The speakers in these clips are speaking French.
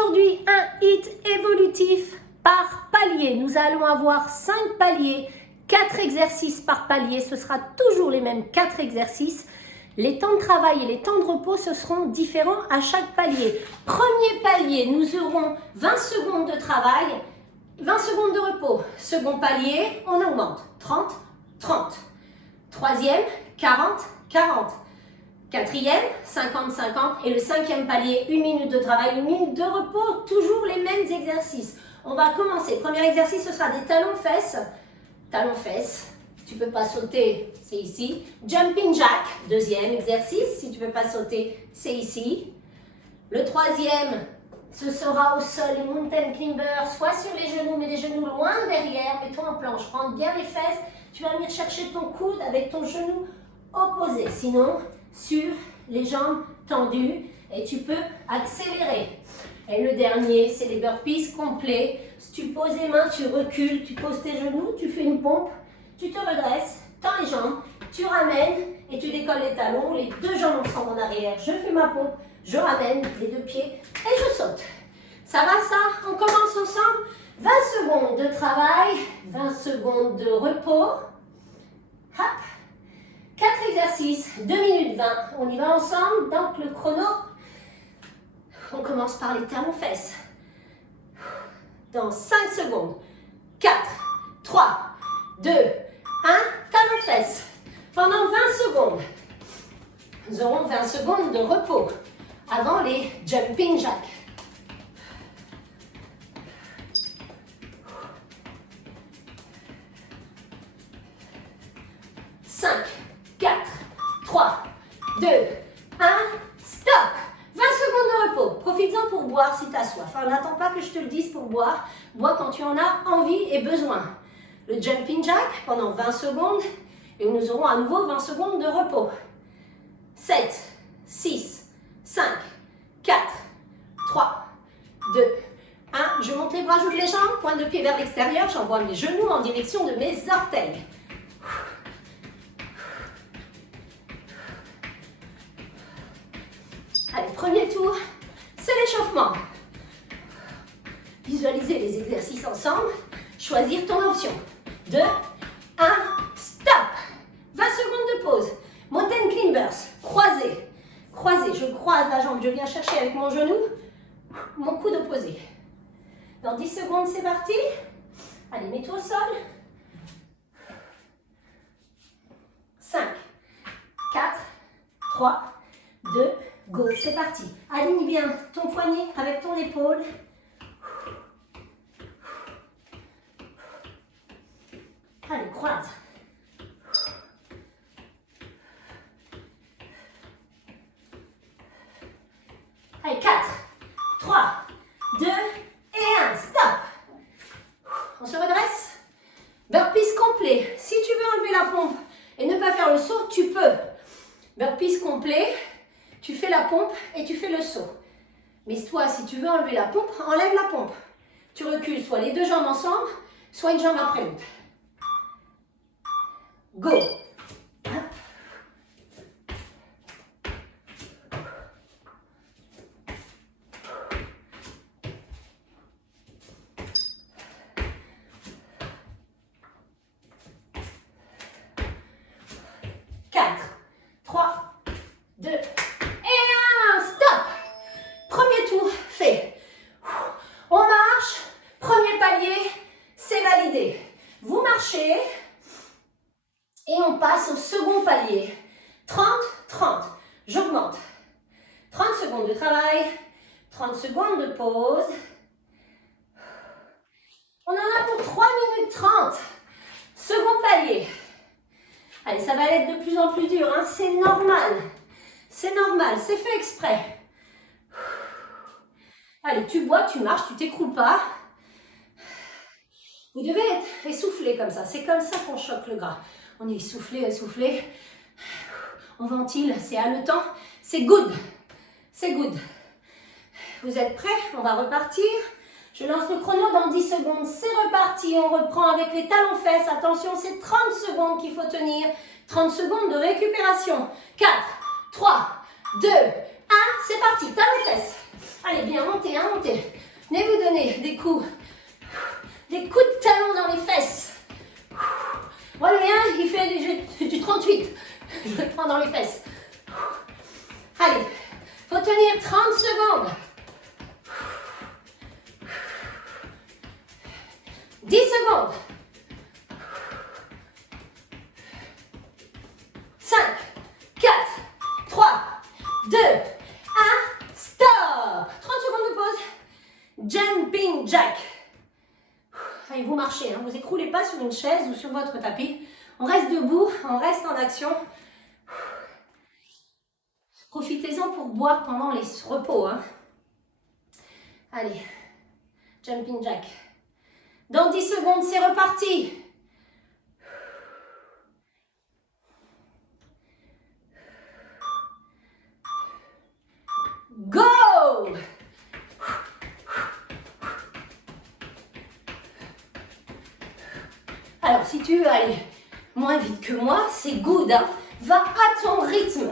Aujourd'hui, un hit évolutif par palier. Nous allons avoir 5 paliers, 4 exercices par palier. Ce sera toujours les mêmes 4 exercices. Les temps de travail et les temps de repos, ce seront différents à chaque palier. Premier palier, nous aurons 20 secondes de travail, 20 secondes de repos. Second palier, on augmente. 30, 30. Troisième, 40, 40. Quatrième, 50, 50. Et le cinquième palier, 1 minute de travail, 1 minute de repos. Toujours les mêmes exercices. On va commencer. Premier exercice, ce sera des talons-fesses. Talons-fesses. Tu ne peux pas sauter, c'est ici. Jumping jack, deuxième exercice. Si tu ne peux pas sauter, c'est ici. Le troisième, ce sera au sol, les mountain climbers, soit sur les genoux, mais les genoux loin derrière. Mets-toi en planche, rentre bien les fesses. Tu vas venir chercher ton coude avec ton genou opposé. Sinon, sur les jambes tendues et tu peux accélérer. Et le dernier, c'est les burpees complets. Si tu poses les mains, tu recules, tu poses tes genoux, tu fais une pompe, tu te redresses, tends les jambes, tu ramènes et tu décolles les talons, les deux jambes ensemble en arrière. Je fais ma pompe, je ramène les deux pieds et je saute. Ça va ça? On commence ensemble. 20 secondes de travail, 20 secondes de repos. Hop. 4 exercices, 2 minutes 20. On y va ensemble. Donc le chrono, on commence par les talons-fesses. Dans 5 secondes. 4, 3, 2, 1. Talons-fesses. Pendant 20 secondes. Nous aurons 20 secondes de repos avant les jumping jacks. Cinq, 4, 3, 2, 1, stop. 20 secondes de repos. Profites-en pour boire si tu as soif. Enfin, n'attends pas que je te le dise pour boire. Bois quand tu en as envie et besoin. Le jumping jack pendant 20 secondes et nous aurons à nouveau 20 secondes de repos. 7, 6, 5, 4, 3, 2, 1. Je monte les bras, j'ouvre les jambes, pointe de pied vers l'extérieur. J'envoie mes genoux en direction de mes orteils. Allez, premier tour, c'est l'échauffement. Visualiser les exercices ensemble, choisir ton option. 2, 1, stop. 20 secondes de pause. Mountain climbers, croisé. Croisé, je croise la jambe, je viens chercher avec mon genou, mon coude opposé. Dans 10 secondes, c'est parti. Allez, mets-toi au sol. 5, 4, 3, 2, go, c'est parti. Aligne bien ton poignet avec ton épaule. Allez, croise. Allez, 4, 3, 2 et 1. Stop. On se redresse. Burpees complet. Si tu veux enlever la pompe et ne pas faire le saut, tu peux. Burpees complet. Tu fais la pompe et tu fais le saut. Mais toi, si tu veux enlever la pompe, enlève la pompe. Tu recules soit les deux jambes ensemble, soit une jambe après l'autre. Go. Hop. 4, 3, 2 et 1. Stop. Premier tour fait. On marche. Premier palier, c'est validé. Vous marchez et on passe au second palier. 30, 30. J'augmente. 30 secondes de travail, 30 secondes de pause. On en a pour 3 minutes 30. Second palier. Allez, ça va être de plus en plus dur, hein? C'est normal. C'est normal, c'est fait exprès. Allez, tu bois, tu marches, tu t'écroules pas. Vous devez être essoufflé comme ça. C'est comme ça qu'on choque le gras. On est essoufflé, essoufflé. On ventile, c'est haletant. C'est good. C'est good. Vous êtes prêts? On va repartir. Je lance le chrono dans 10 secondes. C'est reparti. On reprend avec les talons-fesses. Attention, c'est 30 secondes qu'il faut tenir. 30 secondes de récupération. 4, 3, 2, 1. C'est parti. Talons-fesses. Allez, bien, montez, hein, montez. Venez vous donner des coups de talon dans les fesses. Moi, le mien, il fait du 38. Je le prends dans les fesses. Allez, faut tenir 30 secondes. 10 secondes. 5, 4, 3, 2, 1, stop. 30 secondes de pause. Jumping jack. Allez, vous marchez, hein. Vous écroulez pas sur une chaise ou sur votre tapis. On reste debout, on reste en action. Profitez-en pour boire pendant les repos, hein. Allez, jumping jack. Dans 10 secondes, c'est reparti. Go! Alors, si tu veux aller moins vite que moi, c'est good, hein. Va à ton rythme.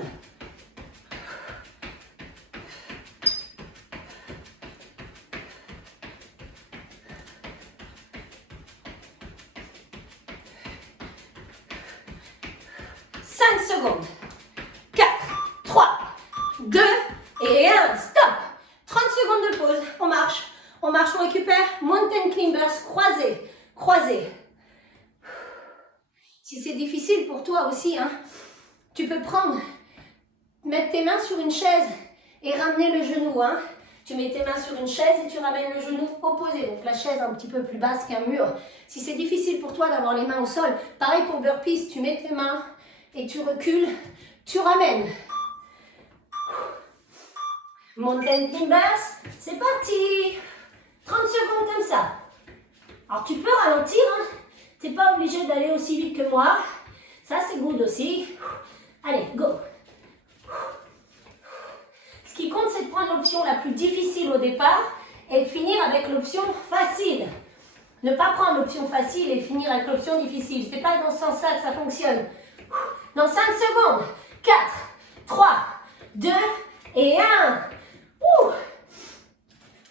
Secondes. 4, 3, 2 et 1. Stop. 30 secondes de pause. On marche, on récupère. Mountain climbers, croisés, croisés. Si c'est difficile pour toi aussi, hein, tu peux mettre tes mains sur une chaise et ramener le genou. Hein. Tu mets tes mains sur une chaise et tu ramènes le genou opposé. Donc la chaise un petit peu plus basse qu'un mur. Si c'est difficile pour toi d'avoir les mains au sol, pareil pour burpees, tu mets tes mains et tu recules, tu ramènes. Mountain climbers, c'est parti. 30 secondes comme ça. Alors tu peux ralentir, hein. Tu n'es pas obligé d'aller aussi vite que moi. Ça c'est good aussi. Allez, go. Ce qui compte, c'est de prendre l'option la plus difficile au départ et de finir avec l'option facile. Ne pas prendre l'option facile et finir avec l'option difficile. C'est pas dans ce sens-là que ça fonctionne. Dans 5 secondes, 4, 3, 2 et 1.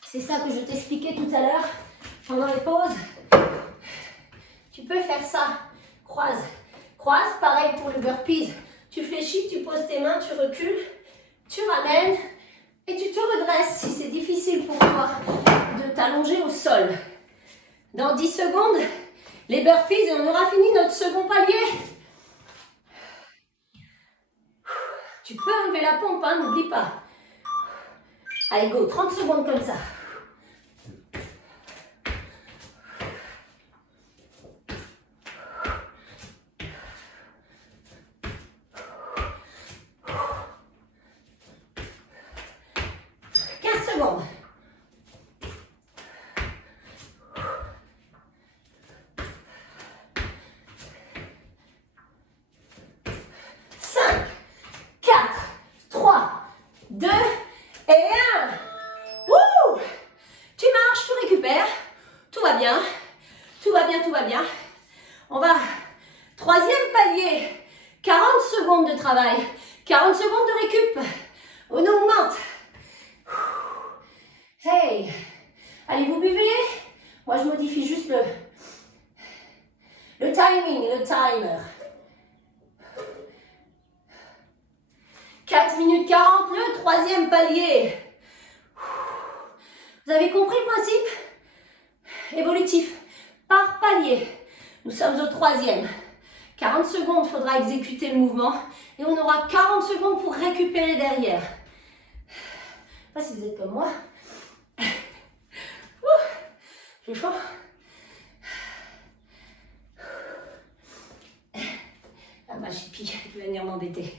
C'est ça que je t'expliquais tout à l'heure pendant les pauses. Tu peux faire ça. Croise, croise. Pareil pour le burpees. Tu fléchis, tu poses tes mains, tu recules, tu ramènes et tu te redresses si c'est difficile pour toi de t'allonger au sol. Dans 10 secondes, les burpees et on aura fini notre second palier. Tu peux enlever la pompe, hein, n'oublie pas. Allez, go, 30 secondes comme ça. Secondes. 5, 4, 3, 2 et 1. Wouh! Tu marches, tu récupères. Tout va bien. Tout va bien, tout va bien. On va. Troisième palier. 40 secondes de travail. 40 secondes de récup. On augmente. Hey! Allez, vous buvez? Moi, je modifie juste le timing, le timer. 4 minutes 40, le troisième palier. Vous avez compris le principe? Évolutif, par palier. Nous sommes au troisième. 40 secondes, il faudra exécuter le mouvement. Et on aura 40 secondes pour récupérer derrière. Je ne sais pas si vous êtes comme moi. J'ai chaud. Ah bah chipi, tu vas venir m'embêter.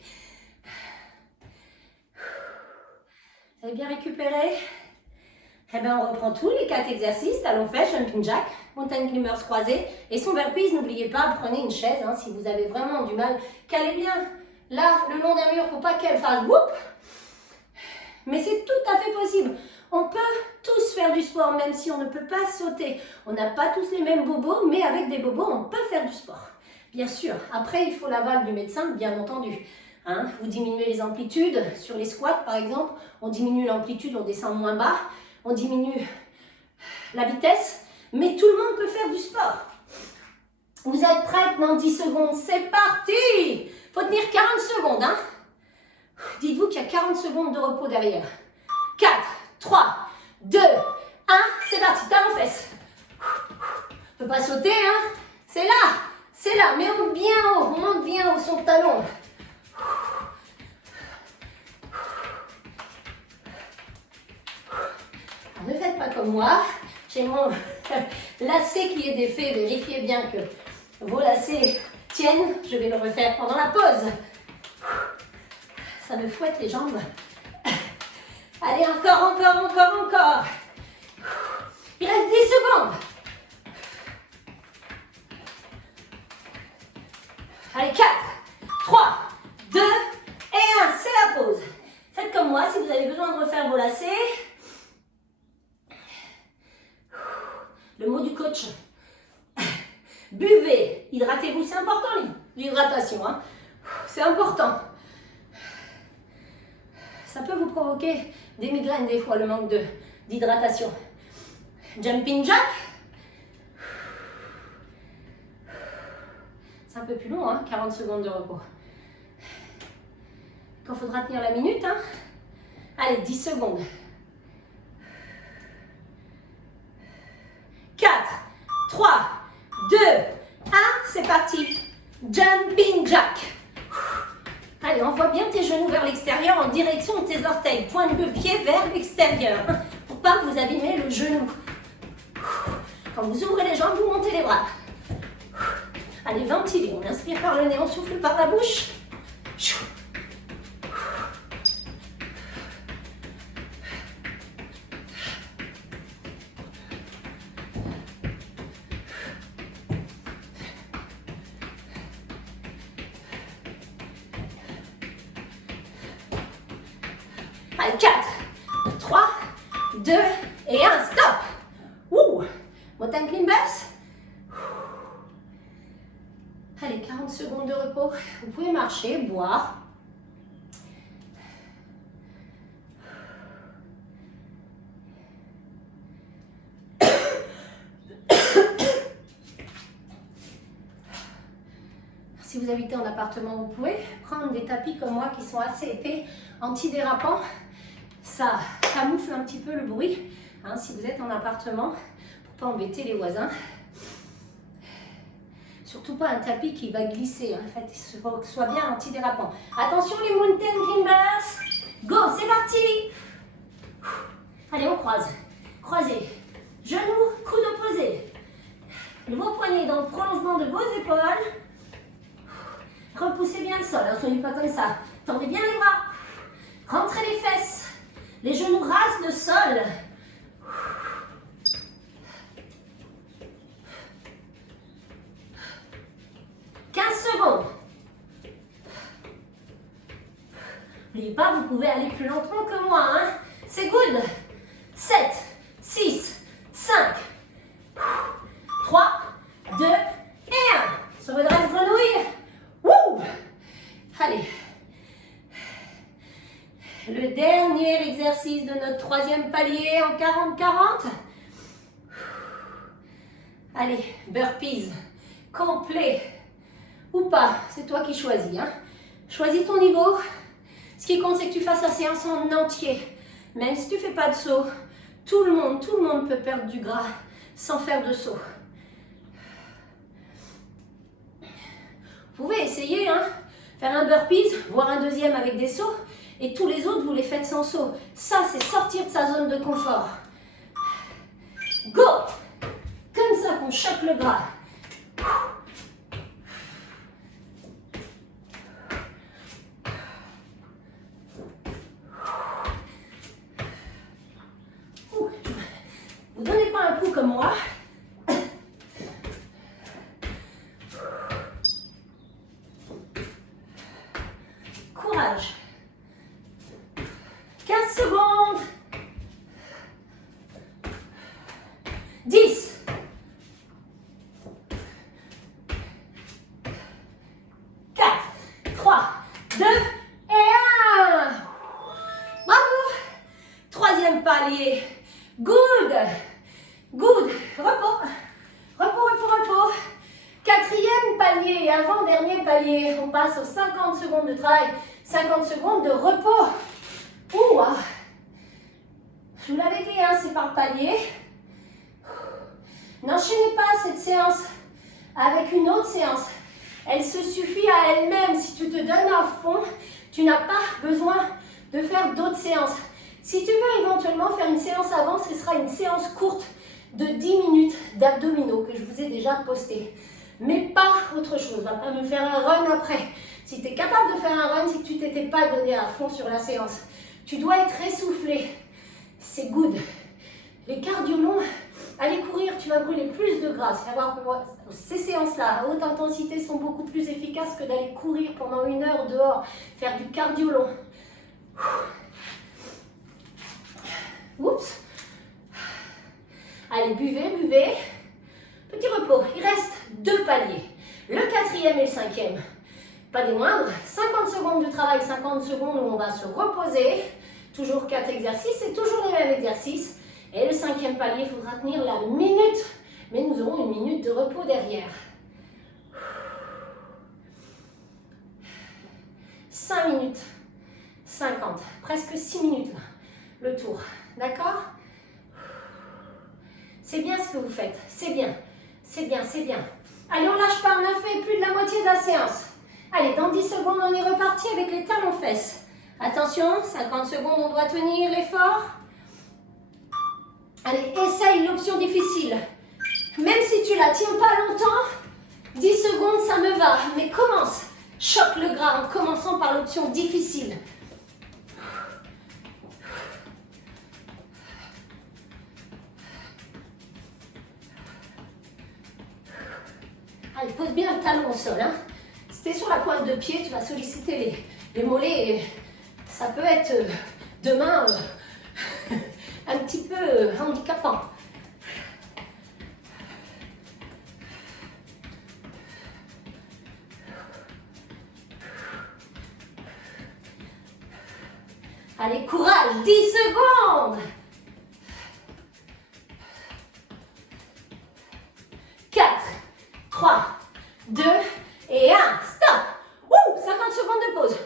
Vous avez bien récupéré? Eh bien, on reprend tous les 4 exercices. Talons fesse, jumping jack, mountain climbers croisés. Et son burpees, n'oubliez pas, prenez une chaise. Hein, si vous avez vraiment du mal, calez bien là, le long d'un mur, pour pas qu'elle fasse whoop. Mais c'est tout à fait possible. On peut tous faire du sport, même si on ne peut pas sauter. On n'a pas tous les mêmes bobos, mais avec des bobos, on peut faire du sport. Bien sûr. Après, il faut l'aval du médecin, bien entendu. Hein. Vous diminuez les amplitudes. Sur les squats, par exemple, on diminue l'amplitude, on descend moins bas. On diminue la vitesse. Mais tout le monde peut faire du sport. Vous êtes prêts dans 10 secondes. C'est parti! Il faut tenir 40 secondes. Hein. Dites-vous qu'il y a 40 secondes de repos derrière. 4, 3, 2, 1. C'est parti. Talons fesses. On ne peut pas sauter. Hein. C'est là. C'est là. Mais on monte bien haut. On monte bien haut son talon. Alors, ne faites pas comme moi. J'ai mon lacet qui est défait. Vérifiez bien que vos lacets tiennent. Je vais le refaire pendant la pause. Ça me fouette les jambes. Allez, encore. Il reste 10 secondes. Allez, 4, 3, 2 et 1. C'est la pause. Faites comme moi si vous avez besoin de refaire vos lacets. Le mot du coach. Buvez, hydratez-vous, c'est important l'hydratation. Hein. C'est important. Ça peut vous provoquer des migraines des fois, le manque d'hydratation. Jumping jack. C'est un peu plus long, hein, 40 secondes de repos. Quand il faudra tenir la minute. Hein. Allez, 10 secondes. 4, 3, 2, 1. C'est parti. Jumping jack. Allez, envoie bien tes genoux vers l'extérieur en direction de tes orteils. Pointe de pied vers l'extérieur. Pour pas vous abîmer le genou. Quand vous ouvrez les jambes, vous montez les bras. Allez, ventilez. On inspire par le nez, on souffle par la bouche. Allez, 4, 3, 2 et 1. Stop. Ouh. Mountain climbers. Allez, 40 secondes de repos. Vous pouvez marcher, boire. Si vous habitez en appartement, vous pouvez prendre des tapis comme moi qui sont assez épais, antidérapants. Ça camoufle un petit peu le bruit, hein, si vous êtes en appartement, pour ne pas embêter les voisins. Surtout pas un tapis qui va glisser, hein. En fait, il faut que ce soit bien antidérapant. Attention les mountain climbers. Go, c'est parti. Allez, on croise. Croisez. Genoux, coude opposé. Vos poignets dans le prolongement de vos épaules. Repoussez bien le sol, ne soyez pas comme ça. Tendez bien les bras. Rentrez les fesses. Les genoux rasent le sol. Secondes. N'oubliez pas, vous pouvez aller plus lentement que moi. Hein. C'est good. 7, 6, 5, 3, 2 et 1. Se redresse grenouille. Wouh. Allez. Le dernier exercice de notre troisième palier en 40-40. Allez, burpees. Complet. Ou pas, c'est toi qui choisis. Hein. Choisis ton niveau. Ce qui compte, c'est que tu fasses la séance en entier. Même si tu ne fais pas de saut, tout le monde peut perdre du gras sans faire de saut. Vous pouvez essayer, hein, faire un burpees, voire un deuxième avec des sauts, et tous les autres, vous les faites sans saut. Ça, c'est sortir de sa zone de confort. Go! Comme ça qu'on choque le gras. Vous ne donnez pas un coup comme moi. Courage. 15 secondes. 10. 4, 3, 2 Good. Good. Repos. Repos, repos, repos. Quatrième palier, avant-dernier palier. On passe aux 50 secondes de travail, 50 secondes de repos. Ouh. Je vous l'avais dit, hein, c'est par palier. N'enchaînez pas cette séance avec une autre séance. Elle se suffit à elle-même. Si tu te donnes à fond, tu n'as pas besoin de faire d'autres séances. Si tu veux éventuellement faire une séance avant, ce sera une séance courte de 10 minutes d'abdominaux que je vous ai déjà posté. Mais pas autre chose. Va pas me faire un run après. Si tu es capable de faire un run, c'est que tu t'étais pas donné à fond sur la séance. Tu dois être essoufflé. C'est good. Les cardio longs, aller courir, tu vas brûler plus de gras. Ces séances-là, à haute intensité, sont beaucoup plus efficaces que d'aller courir pendant 1 heure dehors, faire du cardio long. Oups. Allez, buvez, buvez. Petit repos. Il reste 2 paliers. Le 4e et le 5e. Pas des moindres. 50 secondes de travail, 50 secondes où on va se reposer. Toujours 4 exercices et toujours les mêmes exercices. Et le 5e palier, il faudra tenir la minute. Mais nous aurons 1 minute de repos derrière. 5 minutes. 50. Presque 6 minutes là. Le tour. D'accord? C'est bien ce que vous faites. C'est bien. C'est bien, c'est bien. Allez, on lâche pas. On a fait plus de la moitié de la séance. Allez, dans 10 secondes, on est reparti avec les talons-fesses. Attention, 50 secondes, on doit tenir l'effort. Allez, essaye l'option difficile. Même si tu la tiens pas longtemps, 10 secondes, ça me va. Mais commence. Choque le gras en commençant par l'option difficile. Allez, pose bien le talon au sol. Hein. Si tu es sur la pointe de pied, tu vas solliciter les mollets. Et ça peut être demain un petit peu handicapant. Allez, courage, 10 secondes. 4, 3, 2 et 1. Stop. 50 secondes de pause.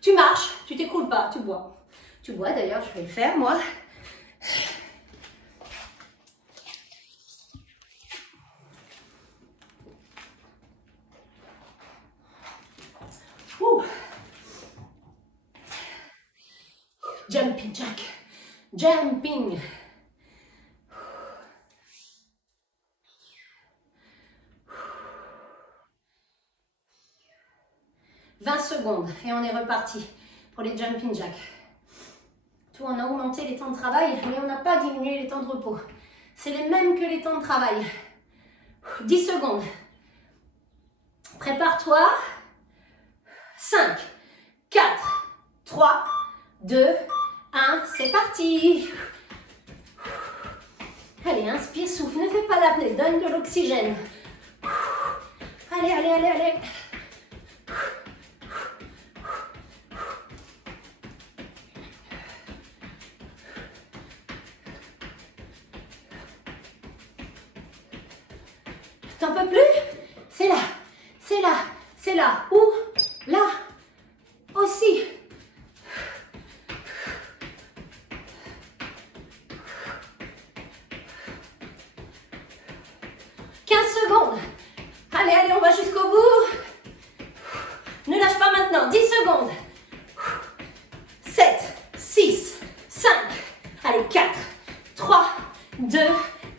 Tu marches, tu t'écroules pas, tu bois. Tu bois d'ailleurs, je vais le faire moi. Jumping jack. Jumping. 20 secondes et on est reparti pour les jumping jacks. Tout, on a augmenté les temps de travail, mais on n'a pas diminué les temps de repos. C'est les mêmes que les temps de travail. 10 secondes. Prépare-toi. 5, 4, 3, 2, 1. C'est parti. Allez, inspire, souffle. Ne fais pas l'apnée. Donne de l'oxygène. Allez, allez, allez, allez. T'en peux plus? C'est là, c'est là, c'est là, ou là, aussi. Secondes. Allez, allez, on va jusqu'au bout. Ne lâche pas maintenant. 10 secondes. 7, 6, 5. Allez, 4, 3, 2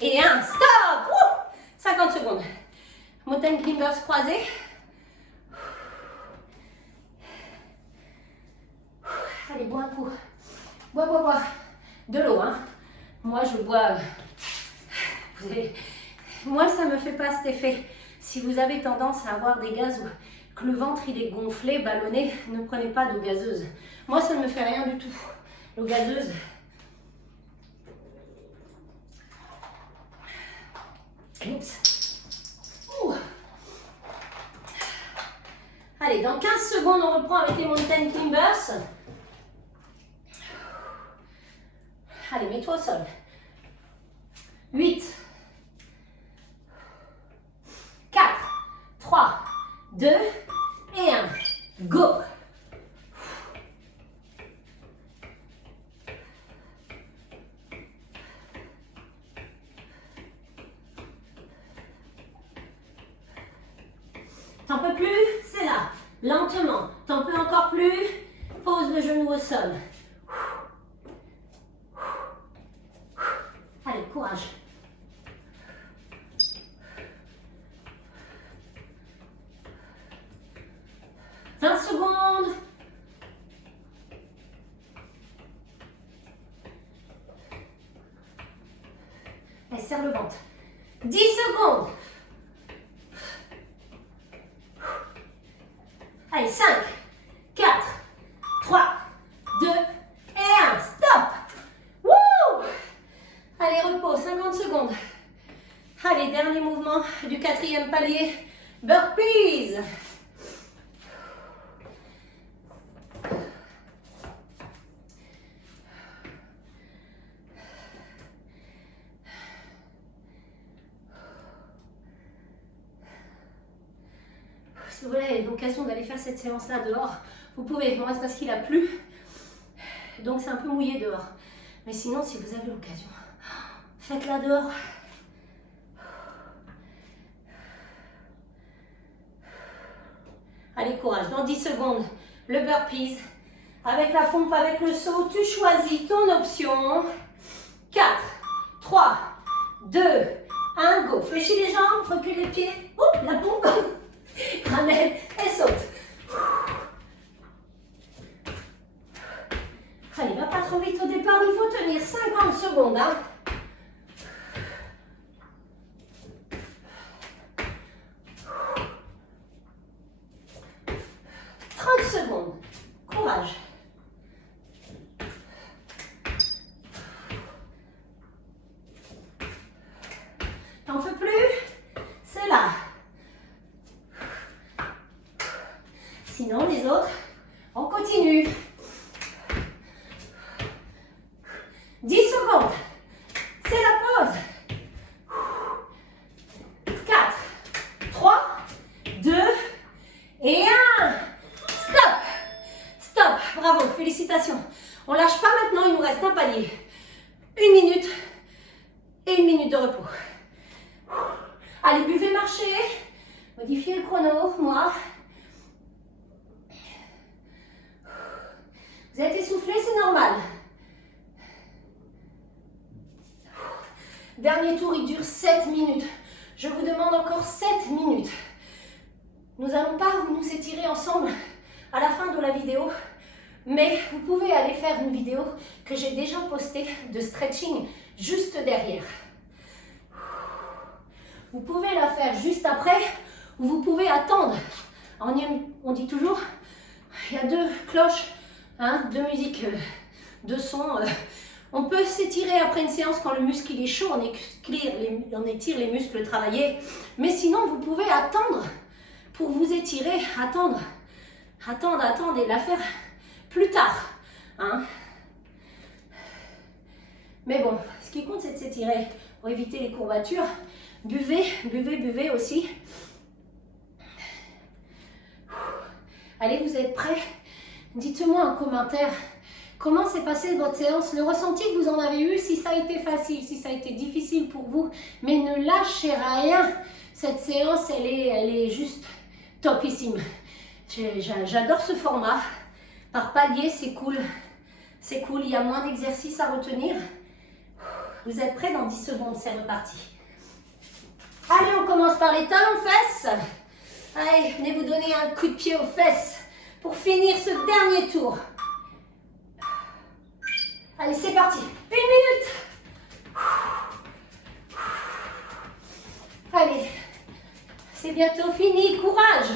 et 1. Stop. 50 secondes. Mountain climbers croisés. Allez, bois un coup. Bois, bois, bois. De l'eau, hein. Moi, je bois... Moi, ça ne me fait pas cet effet. Si vous avez tendance à avoir des gaz ou que le ventre il est gonflé, ballonné, ne prenez pas d'eau gazeuse. Moi, ça ne me fait rien du tout. L'eau gazeuse. Oups. Ouh. Allez, dans 15 secondes, on reprend avec les mountain climbers. Allez, mets-toi au sol. 8, 4, 3, 2 et 1. Go! T'en peux plus? C'est là. Lentement. T'en peux encore plus? Pose le genou au sol. Allez, courage. « 20 secondes. Allez, serre le ventre. 10 secondes. Allez, 5, 4, 3, 2 et 1. Stop. Wouh! Allez, repos, 50 secondes. Allez, dernier mouvement du 4e palier. Burpees. Si vous avez l'occasion d'aller faire cette séance-là dehors, vous pouvez. Moi, c'est parce qu'il a plu, donc c'est un peu mouillé dehors. Mais sinon, si vous avez l'occasion, faites-la dehors. Allez, courage. Dans 10 secondes, le burpees. Avec la pompe, avec le saut, tu choisis ton option. 4, 3, 2, 1, go. Fléchis les jambes, recule les pieds. Oups, la pompe. Ramène et saute. Allez, va pas trop vite au départ, il faut tenir 50 secondes. Hein. Secondes. Courage. T'en peux plus? C'est là. Sinon, les autres, on continue. 10 secondes. C'est la pause. 4, 3, 2 et 1. Bravo, félicitations. On lâche pas maintenant, il nous reste un palier. 1 minute et 1 minute de repos. Allez, buvez, marchez. Modifiez le chrono, moi. Vous êtes essoufflé, c'est normal. Dernier tour, il dure 7 minutes. Je vous demande encore 7 minutes. Nous n'allons pas nous étirer ensemble à la fin de la vidéo. Mais vous pouvez aller faire une vidéo que j'ai déjà postée de stretching juste derrière. Vous pouvez la faire juste après ou vous pouvez attendre. On dit toujours, il y a 2 cloches, hein, 2 musiques, 2 sons. On peut s'étirer après une séance quand le muscle il est chaud, on étire les muscles travaillés. Mais sinon, vous pouvez attendre pour vous étirer, attendre et la faire plus tard, hein. Mais bon, ce qui compte, c'est de s'étirer pour éviter les courbatures. Buvez aussi. Allez, vous êtes prêts? Dites-moi en commentaire comment s'est passée votre séance, le ressenti que vous en avez eu, si ça a été facile, si ça a été difficile pour vous. Mais ne lâchez rien. Cette séance, elle est juste topissime. J'adore ce format. Par palier, c'est cool. C'est cool, il y a moins d'exercices à retenir. Vous êtes prêts? Dans 10 secondes, c'est reparti. Allez, on commence par les talons-fesses. Allez, venez vous donner un coup de pied aux fesses pour finir ce dernier tour. Allez, c'est parti. 1 minute. Allez, c'est bientôt fini. Courage.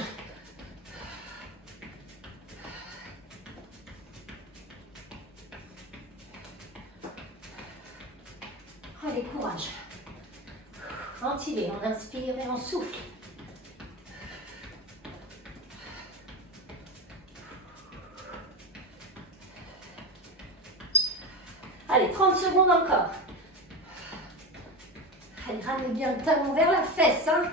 Allez, courage. Ventilez, on inspire et on souffle. Allez, 30 secondes encore. Allez, ramenez bien le talon vers la fesse. Hein.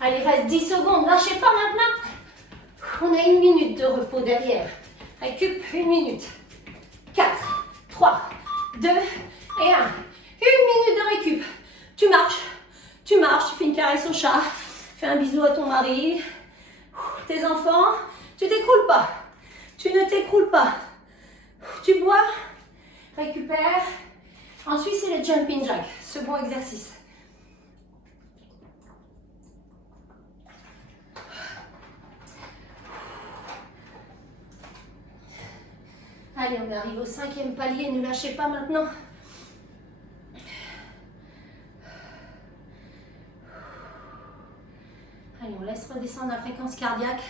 Allez, reste 10 secondes. Lâchez pas maintenant. On a 1 minute de repos derrière. Récup, 1 minute. 4, 3, 2 et 1. 1 minute de récup. Tu marches, tu fais une caresse au chat. Fais un bisou à ton mari. Tes enfants, tu t'écroules pas. Tu ne t'écroules pas. Tu bois, récupère. Ensuite, c'est les jumping jacks. Second exercice. Allez, on arrive au 5e palier. Ne lâchez pas maintenant. Allez, on laisse redescendre la fréquence cardiaque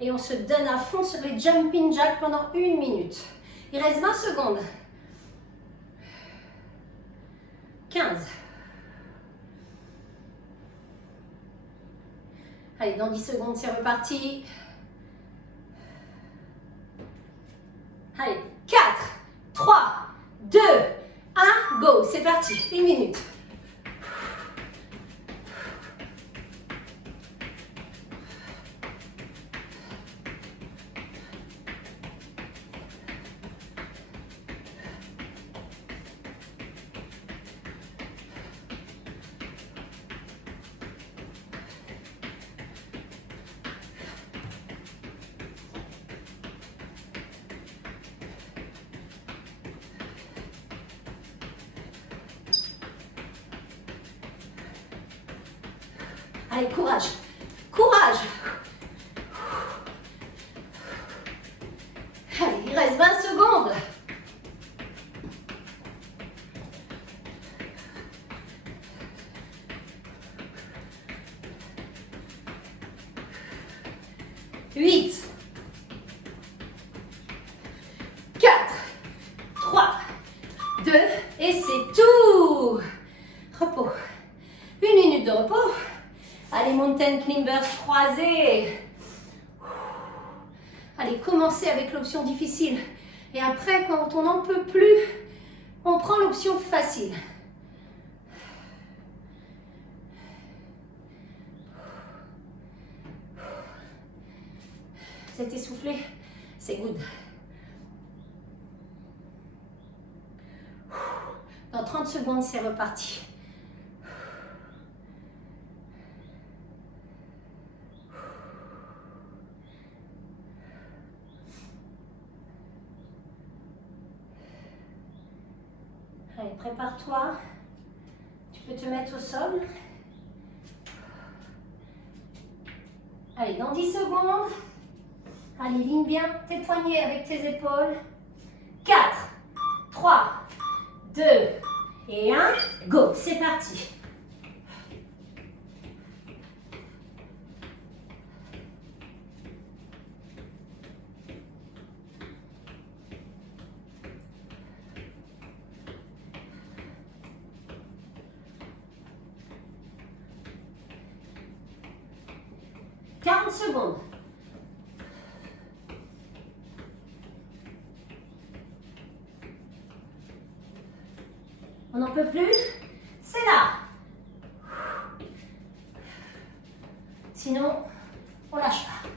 et on se donne à fond sur les jumping jacks pendant 1 minute. Il reste 20 secondes. 15. Allez, dans 10 secondes, c'est reparti. Allez, 4, 3, 2, 1, go. C'est parti, 1 minute. Allez, courage, courage. Allez, il reste 20 secondes. Huit, 4, 3, 2, et c'est tout. Repos. 1 minute de repos. Allez, mountain climbers croisés. Allez, commencez avec l'option difficile. Et après, quand on n'en peut plus, on prend l'option facile. Vous êtes essoufflé? C'est good. Dans 30 secondes, c'est reparti. Allez, prépare-toi. Tu peux te mettre au sol. Allez, dans 10 secondes. Allez, ligne bien tes poignets avec tes épaules. 4, 3, 2 et 1. Go, c'est parti. Secondes. On n'en peut plus? C'est là. Sinon, on lâche pas.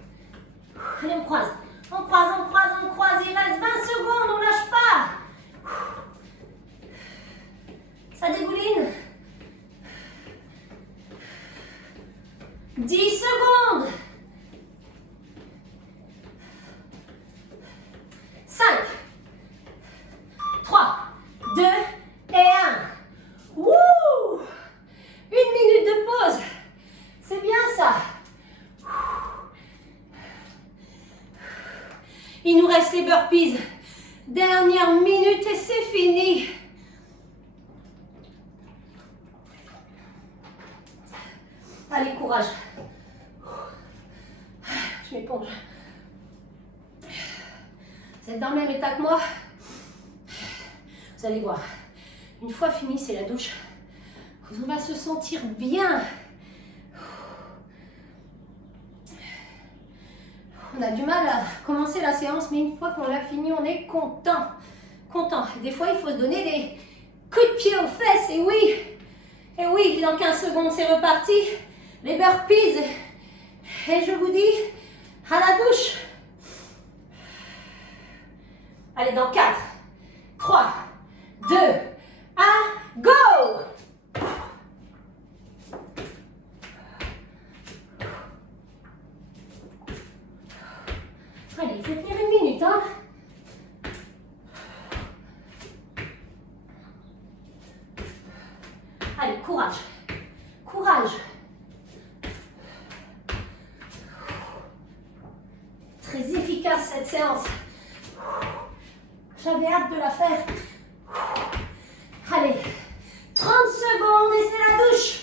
Allez, on croise. On croise, on croise, on croise. Il reste 20 secondes, on lâche pas. Ça dégouline. 10 secondes. 5, 3, 2 et 1. Wouh! 1 minute de pause. C'est bien ça. Il nous reste les burpees. Dernière minute et c'est fini. Allez, courage. Je m'éponge. Vous êtes dans le même état que moi. Vous allez voir. Une fois fini, c'est la douche. On va se sentir bien. a du mal à commencer la séance, mais une fois qu'on l'a fini, on est content. Content. Des fois, il faut se donner des coups de pied aux fesses. Et oui, dans 15 secondes, c'est reparti. Les burpees. Et je vous dis, à la douche. Allez, dans 4, 3, 2, 1, go! Allez, il faut tenir une minute, hein? Allez, courage. Courage. Très efficace cette séance. J'avais hâte de la faire. Allez, 30 secondes et c'est la douche.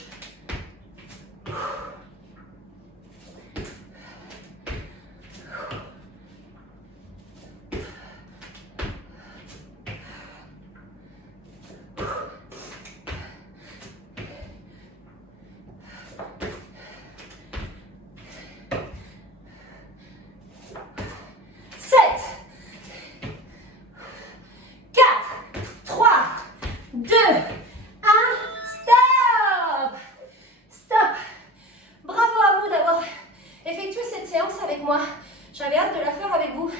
J'avais hâte de la faire avec vous.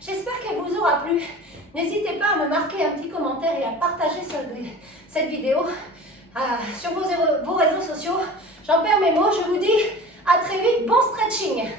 J'espère qu'elle vous aura plu. N'hésitez pas à me marquer un petit commentaire et à partager cette vidéo sur vos réseaux sociaux. J'en perds mes mots. Je vous dis à très vite. Bon stretching.